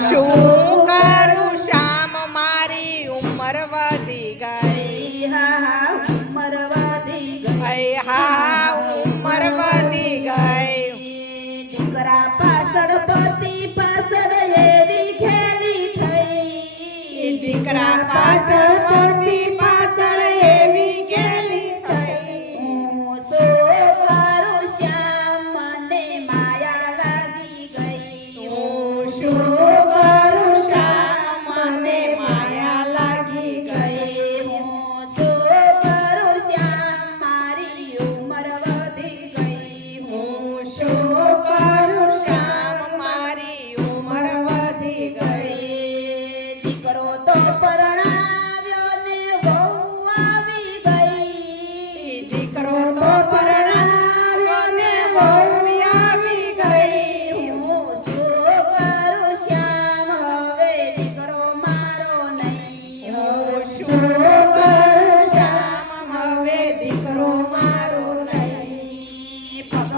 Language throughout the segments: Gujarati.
શું કરું શામ મારી ઉંમર વધી ગઈ. હા ઉંમર વધી ગઈ. હા ઉંમર વધી ગઈ. છોકરા પાછળ પોતી પાછળ એવી ખેલી દીકરા પાછળ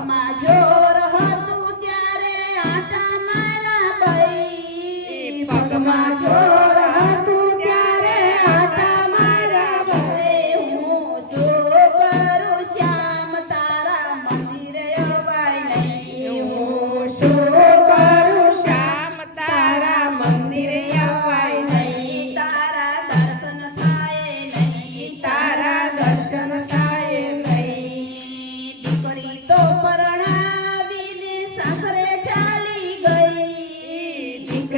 mayor.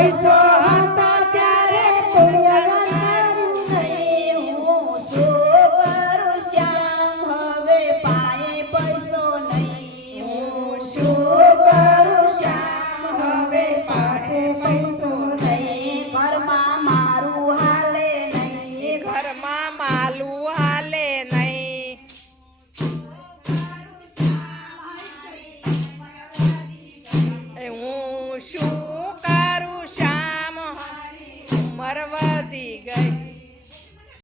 Christ.